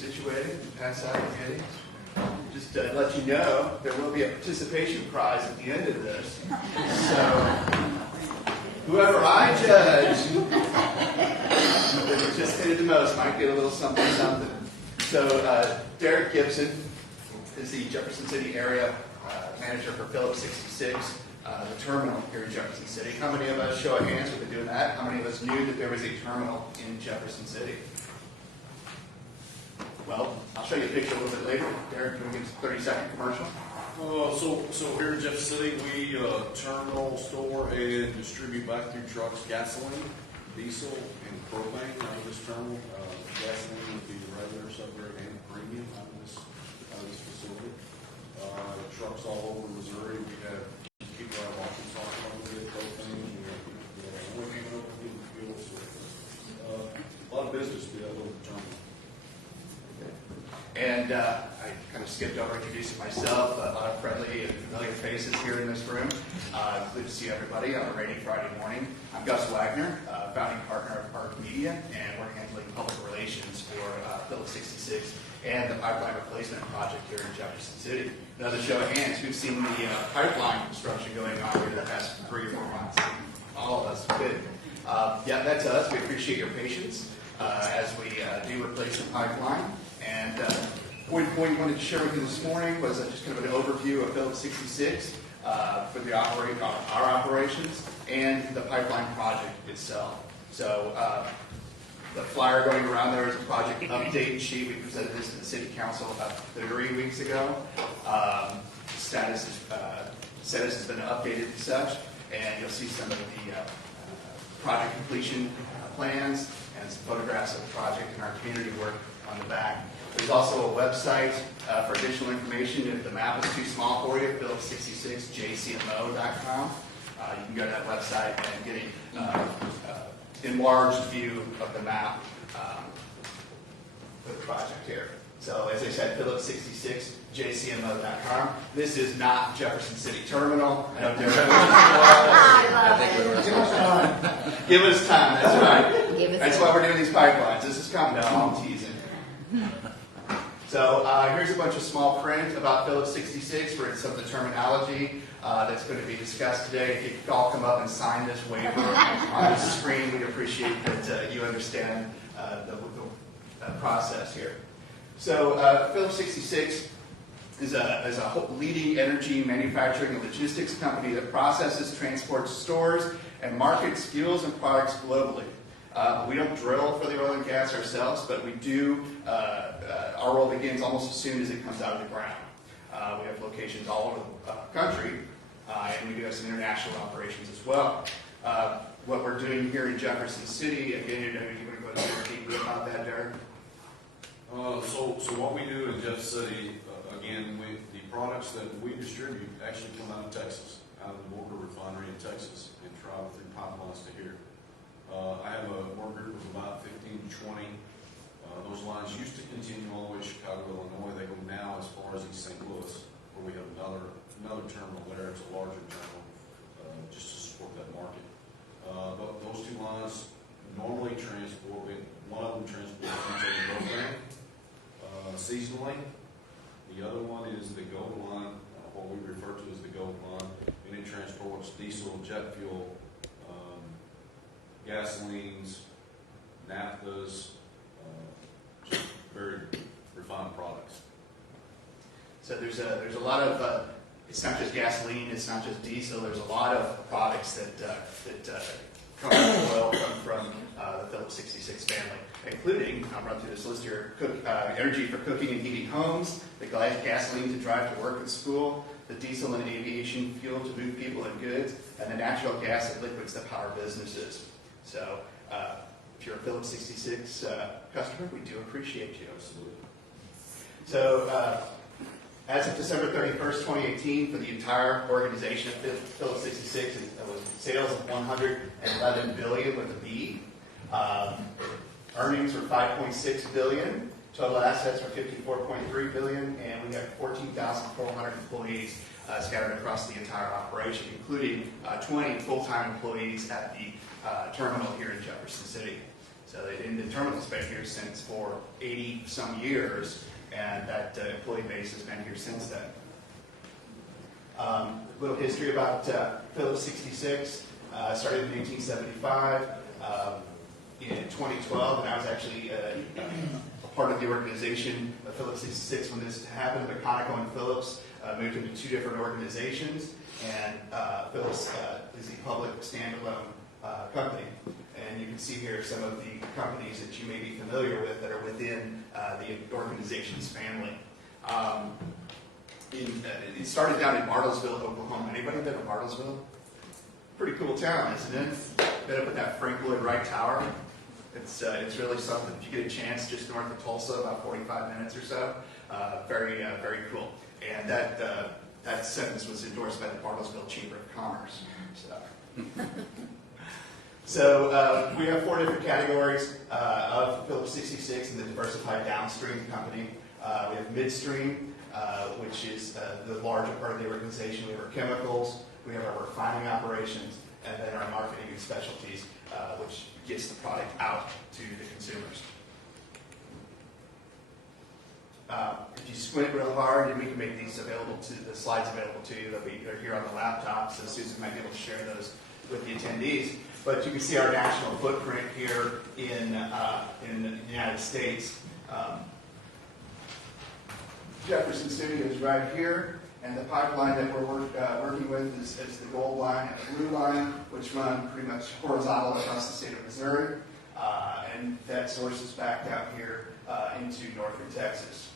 situated and pass out your goodies. Just to let you know, there will be a participation prize at the end of this. So, whoever I judge that participated the most might get a little something, something. So, Derek Gibson is the Jefferson City area manager for Phillips 66, the terminal here in Jefferson City. How many of us, show of hands, we've been doing that? How many of us knew that there was a terminal in Jefferson City? Well, I'll show you a picture a little bit later. Derek, can we get a 30-second commercial? So here in Jefferson City, we terminal, store, and distribute back through trucks gasoline, diesel, and propane out of this terminal. Gasoline would be the regular, sub-grade, and premium out of this facility. Trucks all over Missouri. We have people out of Arkansas coming with propane. We have people coming over with fuel. So, a lot of business to be able to terminal. And I kind of skipped over introducing myself. A lot of friendly and familiar faces here in this room. Good to see everybody on a rainy Friday morning. I'm Gus Wagner, founding partner of Park Media, and we're handling public relations for Phillips 66 and the pipeline replacement project here in Jefferson City. Another show of hands, who've seen the pipeline construction going on here the past 3 or 4 months? All of us, good. Yeah, that's us. We appreciate your patience as we do replace the pipeline. And one point I wanted to share with you this morning was just kind of an overview of Phillips 66 for the our operations and the pipeline project itself. So the flyer going around there is a project update sheet. We presented this to the City Council about 3 weeks ago. Status has been updated and such, and you'll see some of the project completion plans and some photographs of the project and our community work on the back. There's also a website for additional information. If the map is too small for you, Phillips66jcmo.com. You can go to that website and get an enlarged view of the map for the project here. So as I said, Phillips66jcmo.com. This is not Jefferson City Terminal. I know Derek. Give us time. That's right. That's why we're doing these pipelines. This is coming. No, I'm teasing. So here's a bunch of small print about Phillips 66 for some of the terminology that's going to be discussed today. If you could all come up and sign this waiver on the screen, we'd appreciate that you understand the process here. So Phillips 66 is a leading energy manufacturing and logistics company that processes, transports, stores, and markets fuels and products globally. We don't drill for the oil and gas ourselves, but we do. Our role begins almost as soon as it comes out of the ground. We have locations all over the country, and we do have some international operations as well. What we're doing here in Jefferson City, again, you want to go to more about that, Derek? So what we do in Jeff City, again, the products that we distribute actually come out of Texas, out of the Wagner refinery in Texas, and travel through pipelines to here. I have a work group of about 15 to 20. Those lines used to continue all the way to Chicago, Illinois. They go now as far as East St. Louis, where we have another terminal there. It's a larger terminal, just to support that market. But those two lines normally transport. One of them transports butane propane seasonally. The other one is the gold line, what we refer to as the gold line, and it transports diesel, jet fuel, gasolines, naphthas, just very refined products. So there's a lot of. It's not just gasoline. It's not just diesel. There's a lot of products that come from oil from the Phillips 66 family, including, I'll run through this list here: energy for cooking and heating homes, the gasoline to drive to work and school, the diesel and aviation fuel to move people and goods, and the natural gas and liquids that power businesses. So if you're a Phillips 66 customer, we do appreciate you. Absolutely. So as of December 31st, 2018, for the entire organization of Phillips 66, it was sales of $111 billion with a B. Earnings were $5.6 billion. Total assets were $54.3 billion, and we have 14,400 employees scattered across the entire operation, including 20 full-time employees at the terminal here in Jefferson City. So the terminal's been here since for 80 some years, and that employee base has been here since then. A little history about Phillips 66. Started in 1875. In 2012, and I was actually a part of the organization of Phillips 66 when this happened, but Conoco and Phillips moved into two different organizations, and Phillips is a public standalone company. And you can see here some of the companies that you may be familiar with that are within the organization's family. It started down in Bartlesville, Oklahoma. Anybody been to Bartlesville? Pretty cool town, isn't it? Been up at that Frank Lloyd Wright Tower. It's really something. If you get a chance, just north of Tulsa, about 45 minutes or so. Very cool. And that sentence was endorsed by the Bartlesville Chamber of Commerce. So we have 4 different categories of Phillips 66 and the diversified downstream company. We have midstream, which is the larger part of the organization. We have our chemicals, we have our refining operations, and then our marketing and specialties, which gets the product out to the consumers. If you squint real hard, we can make these available the slides available to you. They're here on the laptop, so Susan might be able to share those with the attendees. But you can see our national footprint here in the United States. Jefferson City is right here, and the pipeline that we're working with is the gold line and the blue line, which run pretty much horizontal across the state of Missouri, and that sources back out here into northern Texas.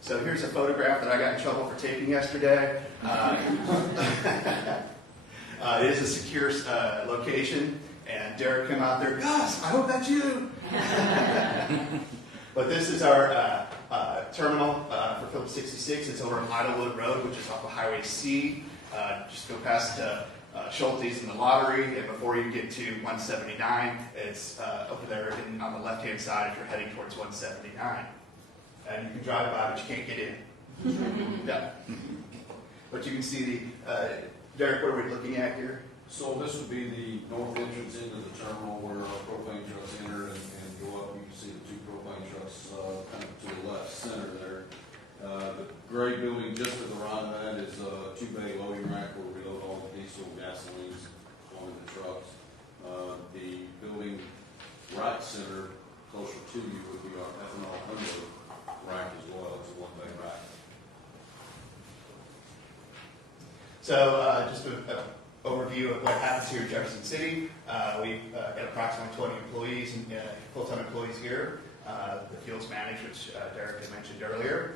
So here's a photograph that I got in trouble for taking yesterday. It is a secure location, and Derek came out there, Gus, I hope that's you. But this is our terminal for Phillips 66. It's over on Idlewood Road, which is off of Highway C. Just go past Schulte's and the Lottery, and before you get to 179, it's over there on the left-hand side if you're heading towards 179. And you can drive by, but you can't get in. Yeah. But you can see Derek, what are we looking at here? So this would be the north entrance into the terminal where our propane trucks enter and go up. You can see the 2 propane trucks kind of to the left center there. The gray building just to the right of that is a 2-bay loading rack where we load all the diesel and gasolines on the trucks. The building right center, closer to you, would be our ethanol unload rack as well. It's a 1-bay rack. So just an overview of what happens here in Jefferson City. We've got approximately 20 employees, full-time employees here. The fuels managed, which Derek had mentioned earlier,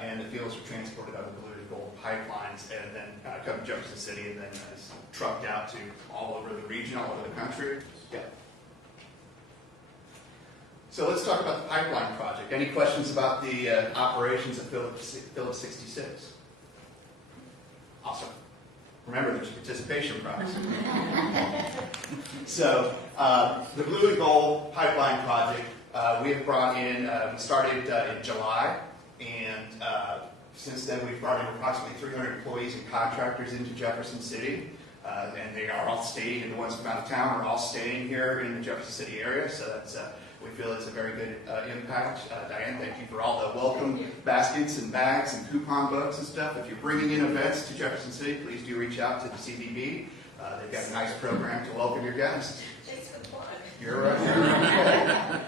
and the fuels are transported on the blue and gold pipelines and then come to Jefferson City and then is trucked out to all over the region, all over the country. Yeah. So let's talk about the pipeline project. Any questions about the operations of Phillips 66? Awesome. Remember, there's a participation prize. So the blue and gold pipeline project, we have brought in, we started in July, and since then we've brought in approximately 300 employees and contractors into Jefferson City, and they are all staying, and the ones from out of town are all staying here in the Jefferson City area, so that's we feel it's a very good impact. Diane, thank you for all the welcome baskets and bags and coupon books and stuff. If you're bringing in events to Jefferson City, please do reach out to the CDB. They've got a nice program to welcome your guests. Thanks for the plug. You're right.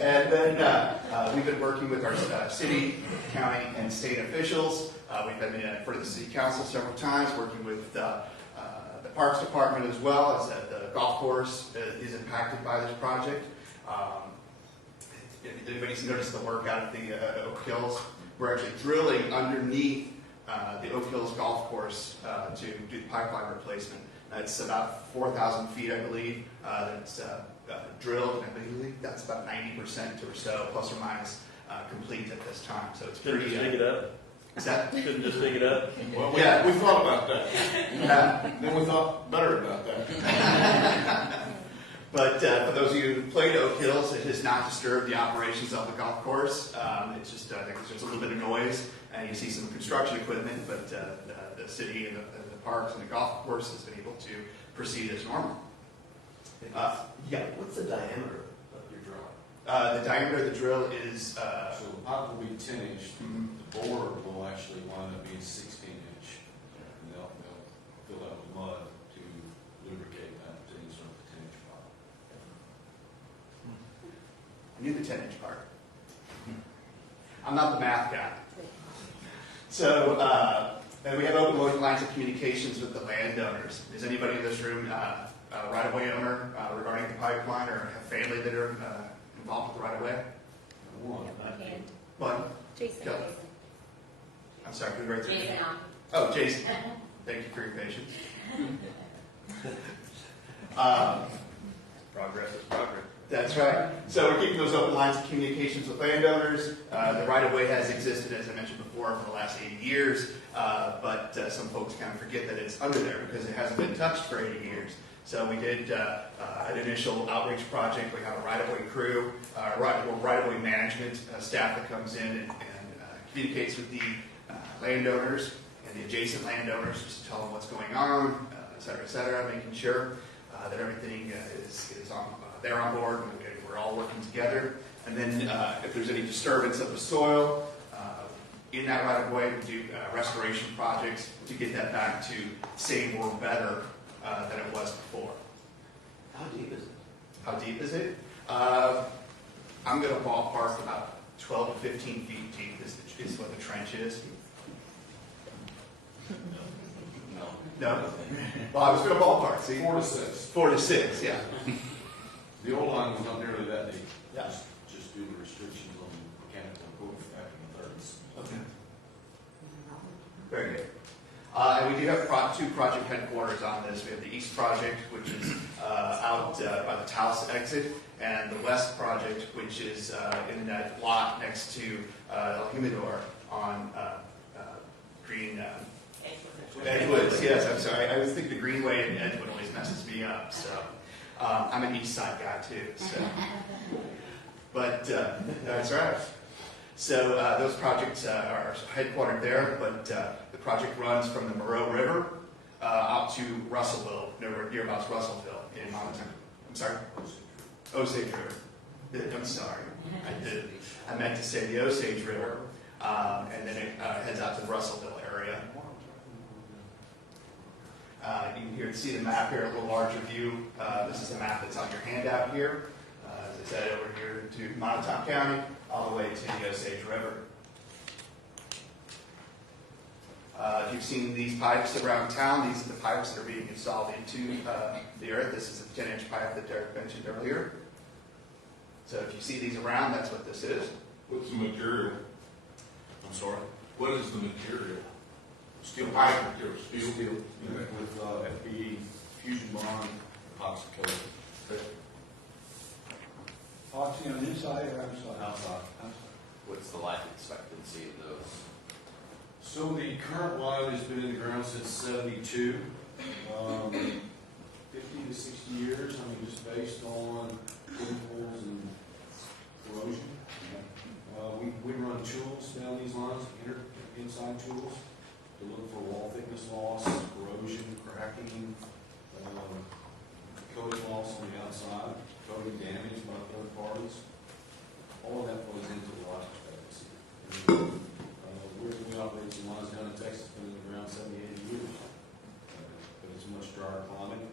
And then we've been working with our city, county, and state officials. We've been in for the city council several times, working with the Parks Department as well, as the golf course is impacted by this project. If anybody's noticed the work out at the Oak Hills, we're actually drilling underneath the Oak Hills golf course to do the pipeline replacement. It's about 4,000 feet, I believe, that's drilled, and I believe that's about 90% or so, plus or minus, complete at this time. So it's Couldn't pretty. just dig it up. Is that? Couldn't just dig it up. Well, Yeah. we thought about that. Yeah. Then we thought better about that. But for those of you who played Oak Hills, it has not disturbed the operations of the golf course. It's just, I think there's just a little bit of noise, and you see some construction equipment, but the city and the parks and the golf course has been able to proceed as normal. Yeah. What's the diameter of your drill? The diameter of the drill is, So the pipe will be 10-inch, mhm. the bore will actually wind up being 16-inch. And they'll fill that with mud to lubricate that until you start the 10-inch pipe. I knew the 10-inch part. I'm not the math guy. So, and we have open lines of communications with the landowners. Is anybody in this room a right-of-way owner regarding the pipeline, or have family that are involved with the right-of-way? One, Okay. One. Jason. Go. I'm sorry, who right there? Jason. Oh, Jason. Thank you for your patience. Progress is progress. That's right. So we're keeping those open lines of communications with landowners. The right-of-way has existed, as I mentioned before, for the last 80 years, but some folks kind of forget that it's under there because it hasn't been touched for 80 years. So we did an initial outreach project. We have a right-of-way crew, right-of-way management staff that comes in and communicates with the landowners and the adjacent landowners just to tell them what's going on, et cetera, making sure that everything is on. They're on board, and we're all working together. And then if there's any disturbance of the soil in that right of way, we do restoration projects to get that back to same or better than it was before. How deep is it? How deep is it? I'm going to ballpark about 12 to 15 feet deep is what the trench is. No? Well, I was going to ballpark, see? 4 to 6. 4 to 6, yeah. The old line was not nearly that deep. Yeah. Just due to restrictions on mechanical equipment back in the 30s. Okay. Very good. And we do have two project headquarters on this. We have the East Project, which is out by the Taos exit, and the West Project, which is in that lot next to El Humidor on Green Edgewoods. Yes, I'm sorry. I always think the Greenway and Edgewood always messes me up. So I'm an East Side guy too. So, but that's right. So those projects are headquartered there, but the project runs from the Moreau River out to Russellville, near about Russellville in Montana. I'm sorry? Osage River. I'm sorry. I meant to say the Osage River, and then it heads out to the Russellville area. You can here see the map here, a little larger view. This is the map that's on your handout here. As I said, over here to Monotone County, all the way to the Osage River. If you've seen these pipes around town, these are the pipes that are being installed into the earth. This is a 10-inch pipe that Derek mentioned earlier. So if you see these around, that's what this is. What's the material? I'm sorry? What is the material? Steel Pipe pipe. material, steel. Steel. With FBE fusion bond epoxy coating. Epoxy on the inside or outside? Outside. What's the life expectancy of those? So the current line has been in the ground since 72. 50 to 60 years, I mean, just based on chemicals and corrosion. We run tools down these lines, inside tools, to look for wall thickness loss, corrosion, cracking, coating loss on the outside, coating damage by third parties. All of that goes into the life expectancy. We operate some lines down in Texas, been in the ground 70, 80 years. But it's a much drier climate,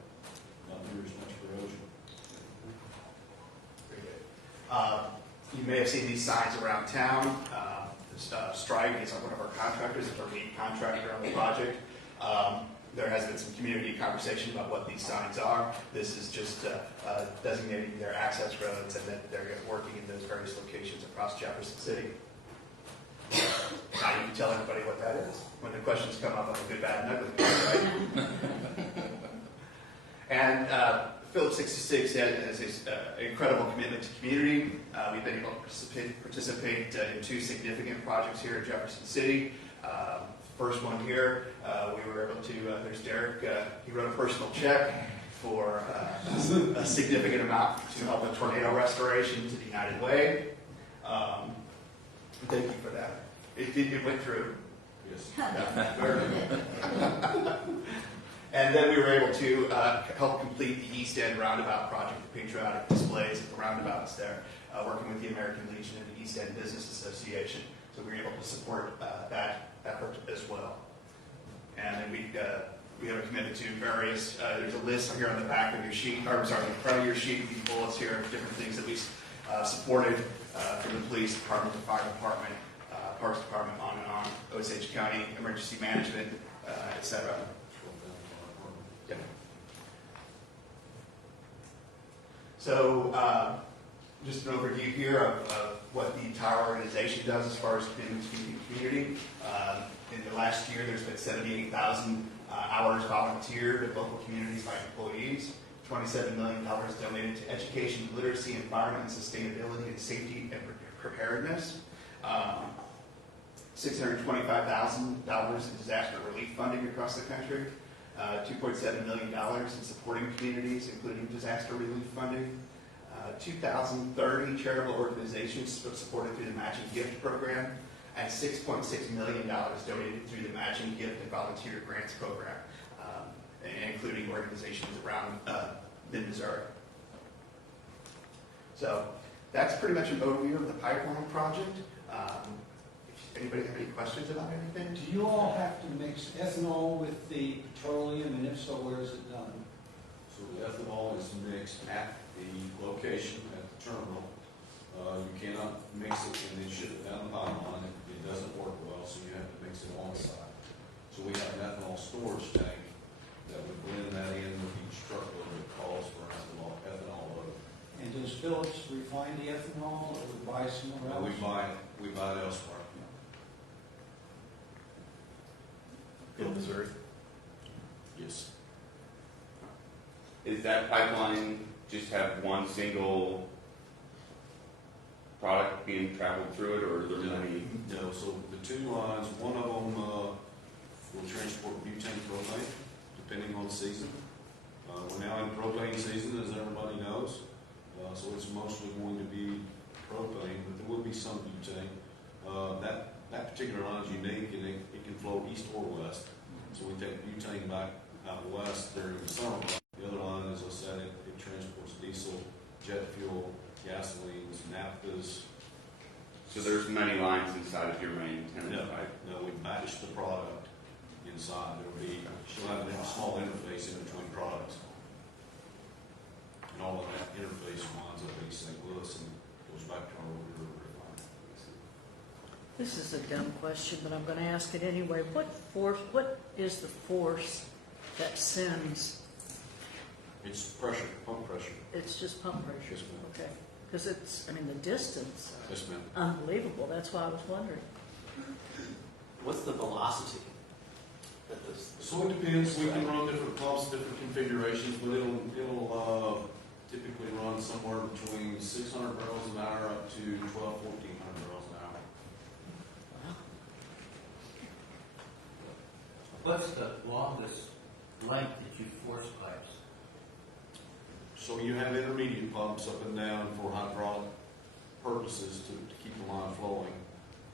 not near as much corrosion. Very good. You may have seen these signs around town. Strike is one of our contractors, it's our lead contractor on the project. There has been some community conversation about what these signs are. This is just designating their access roads and that they're working in those various locations across Jefferson City. Now you can tell everybody what that is when the questions come up on the good, bad, and ugly, right? And Phillips 66 has an incredible commitment to community. We've been able to participate in two significant projects here in Jefferson City. First one here, we were able to, there's Derek, he wrote a personal check for a significant amount to help with tornado restoration to the United Way. Thank you for that. It went through. Yes. Very good. And then we were able to help complete the East End Roundabout project, the patriotic displays at the roundabouts there, working with the American Legion and the East End Business Association. So we were able to support that effort as well. And then we have committed to various, there's a list here on the back of your sheet, or sorry, in front of your sheet, these bullets here of different things that we supported from the police department, the fire department, parks department, on and on, Osage County, emergency management, et cetera. Yeah. So just an overview here of what the entire organization does as far as committing to the community. In the last year, there's been 78,000 hours volunteered at local communities by employees, $27 million donated to education, literacy, environment, and sustainability, and safety and preparedness. $625,000 in disaster relief funding across the country. $2.7 million in supporting communities, including disaster relief funding. 2,030 charitable organizations supported through the matching gift program, and $6.6 million donated through the matching gift and volunteer grants program, including organizations around mid-Missouri. So that's pretty much an overview of the pipeline project. Anybody have any questions about anything? Do you all have to mix ethanol with the petroleum, and if so, where is it done? So the ethanol is mixed at the location, at the terminal. You cannot mix it and then ship it down the pipeline. It doesn't work well, so you have to mix it on site. So we have an ethanol storage tank that would blend that in with each truckload that calls for an ethanol load. And does Phillips refine the ethanol, or we buy somewhere else? We buy it elsewhere. In Missouri? Yes. Is that pipeline just have one single product being traveled through it, or are there many? No, so the two lines, one of them will transport butane propane, depending on season. We're now in propane season, as everybody knows, so it's mostly going to be propane, but there will be some butane. That particular line is unique, and it can flow east or west. So we take butane back out west during the summer. The other line, as I said, it transports diesel, jet fuel, gasolines, naphthas. So there's many lines inside of your main tenant, right? No, we match the product inside. She'll have a small interface in between products. And all of that interface winds up in St. Louis and goes back to our Wagner refinery. This is a dumb question, but I'm going to ask it anyway. What is the force that sends? It's pressure, pump pressure. It's just pump pressure? Yes, ma'am. Okay. Because it's, I mean, the distance, Yes, ma'am. unbelievable. That's why I was wondering. What's the velocity that this? So it depends. We can run different pumps, different configurations, but it'll typically run somewhere between 600 barrels an hour up to 1,200, 1,400 barrels an hour. What's the longest length that you force pipes? So you have intermediate pumps up and down for hydraulic purposes to keep the line flowing.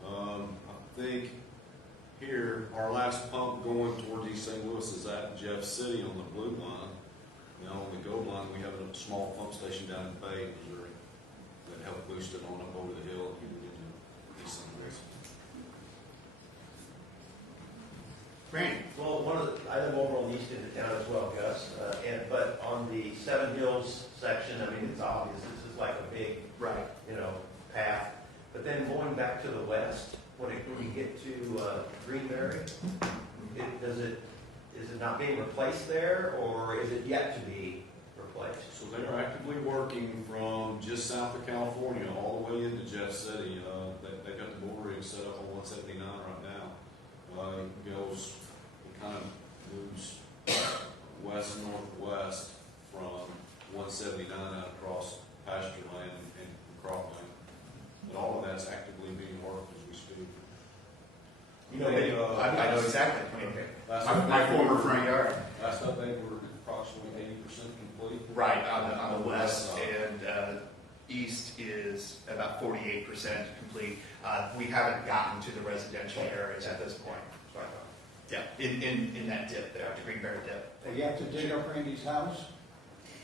I think here, our last pump going towards East St. Louis is at Jeff City on the blue line. Now on the gold line, we have a small pump station down in Bay, Missouri, that helped boost it on up over the hill and get it into East St. Louis. Randy? Well, I live over on the east end of town as well, Gus, but on the Seven Hills section, I mean, it's obvious, this is like a big, Right. path. But then going back to the west, when you get to Greenberry, is it not being replaced there, or is it yet to be replaced? So they're actively working from just south of California all the way into Jeff City. They've got the border rig set up on 179 right now. It kind of moves west northwest from 179 out across pasture land and cropland. But all of that's actively being worked as we speak. I know exactly. Last My former front yard. Last update, we're approximately 80% complete. Right, on the west, and east is about 48% complete. We haven't gotten to the residential areas at this point. Yeah, in that dip there, the Greenberry dip. You have to dig up Randy's house?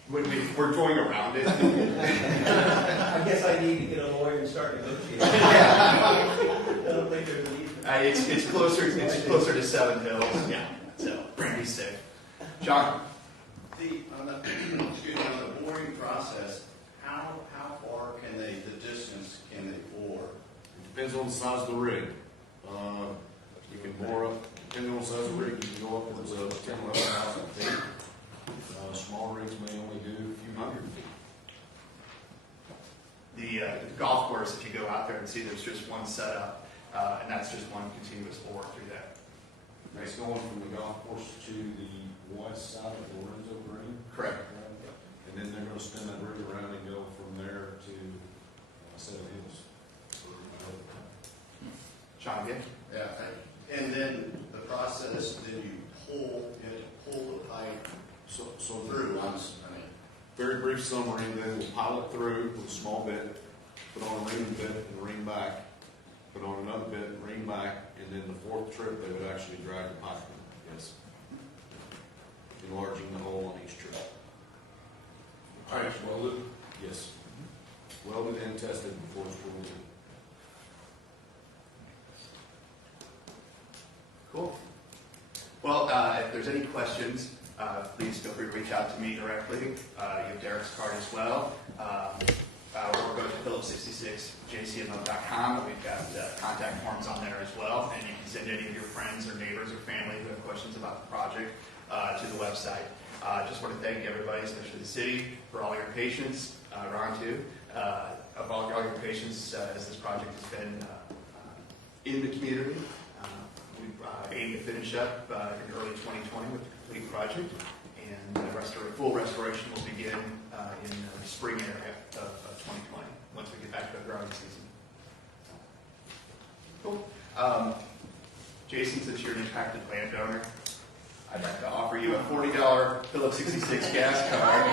We're going around it. I guess I need to get a lawyer and start negotiating. I don't think there's a need for that. It's closer to 7 Hills. Yeah, so Randy's safe. John. On the boring process, how far can they, the distance can they bore? It depends on the size of the rig. You can bore up, depending on the size of the rig, you can go upwards of 10, 11,000 feet. Small rigs may only do a few hundred feet. The golf course, if you go out there and see, there's just one setup, and that's just one continuous bore through that. It's going from the golf course to the west side of Lorenzo Green. Correct. And then they're going to spin that rig around and go from there to 7 Hills. John, again? Yeah, and then the process, then you pull the pipe So through. very brief summary, they will pilot through with a small bit, put on a ring bit and ring back, put on another bit and ring back, and then the fourth trip they would actually drag the pipe in. Yes. Enlarging the hole on each trip. Pipes welded. Yes. Welded and tested before it's pulled in. Cool. Well, if there's any questions, please feel free to reach out to me directly. You have Derek's card as well. Or go to Phillips66jcmo.com. We've got contact forms on there as well, and you can send any of your friends or neighbors or family who have questions about the project to the website. Just want to thank everybody, especially the city, for all your patience. Ron, too, of all your patience as this project has been in the community. We aim to finish up in early 2020 with the complete project, and full restoration will begin in the spring area of 2020 once we get back to the growing season. Cool. Jason, since you're an impacted landowner, I'd like to offer you a $40 Phillips 66 gas card.